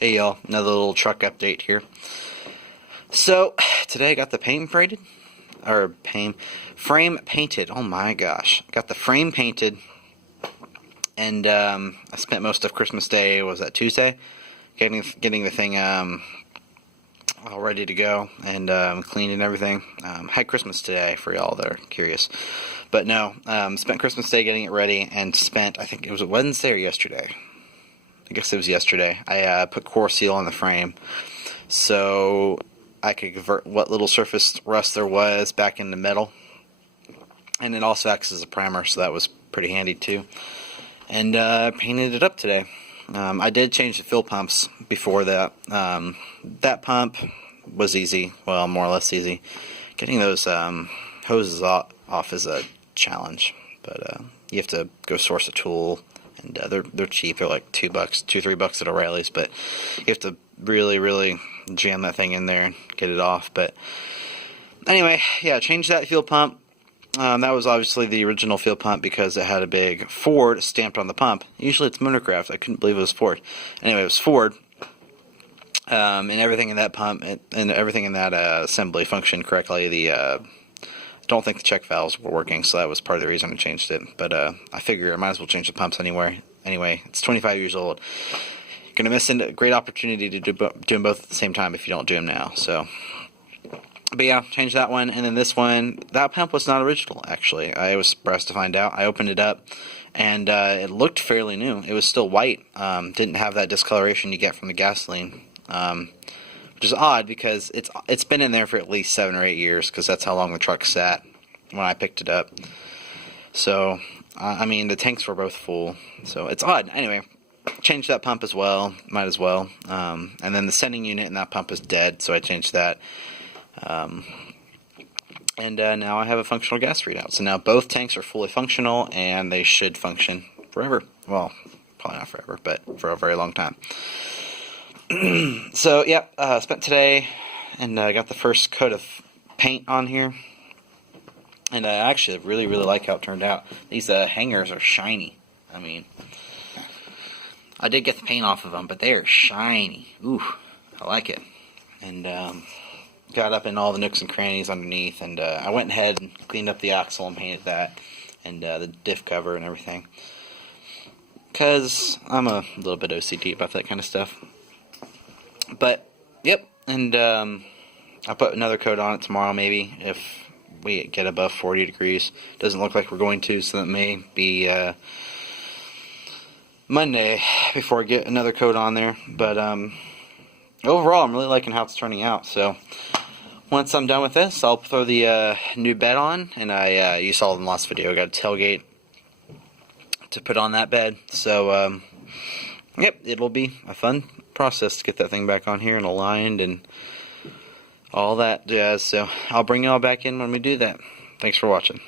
Hey y'all, another little truck update here. So, today I got the frame painted. Oh my gosh. Got the frame painted, and I spent most of Christmas Day, was that Tuesday? Getting the thing all ready to go, and cleaned and everything. Had Christmas today, for y'all that are curious. But no, spent Christmas Day getting it ready, and I think it was Wednesday or yesterday. I guess it was yesterday. I put core seal on the frame so I could convert what little surface rust there was back into metal, and it also acts as a primer, so that was pretty handy too. And painted it up today. I did change the fuel pumps before that. That pump was easy, well, more or less easy. Getting those hoses off is a challenge, but you have to go source a tool. And they're cheap. They're like $2, $2-3 at O'Reilly's, but you have to really jam that thing in there and get it off. But anyway, yeah, changed that fuel pump. That was obviously the original fuel pump because it had a big Ford stamped on the pump. Usually it's Motorcraft. I couldn't believe it was Ford. Anyway, it was Ford. And everything in that pump and everything in that assembly functioned correctly. Don't think the check valves were working, so that was part of the reason I changed it. But I figure I might as well change the pumps anyway. Anyway, it's 25 years old. You're gonna miss a great opportunity to do them both at the same time if you don't do them now. So, but yeah, change that one, and then this one. That pump was not original, actually. I was surprised to find out. I opened it up, and it looked fairly new. It was still white. Didn't have that discoloration you get from the gasoline. Which is odd because it's been in there for at least 7 or 8 years, because that's how long the truck sat when I picked it up. So, I mean, the tanks were both full, so it's odd. Anyway, changed that pump as well, might as well. And then the sending unit in that pump is dead, so I changed that. And now I have a functional gas readout. So now both tanks are fully functional, and they should function forever. Well, probably not forever, but for a very long time. So, yeah, spent today, and got the first coat of paint on here, and I actually really like how it turned out. These hangers are shiny. I mean, I did get the paint off of them, but they are shiny. Ooh, I like it. And got up in all the nooks and crannies underneath, and I went ahead and cleaned up the axle and painted that, and the diff cover and everything, because I'm a little bit OCD about that kind of stuff. But, yep, and I'll put another coat on it tomorrow, maybe, if we get above 40 degrees. Doesn't look like we're going to, so that may be Monday before I get another coat on there. But overall, I'm really liking how it's turning out. So, once I'm done with this, I'll throw the new bed on. And you saw in the last video, I got a tailgate to put on that bed. So, yep, it'll be a fun process to get that thing back on here and aligned and all that jazz. So I'll bring you all back in when we do that. Thanks for watching.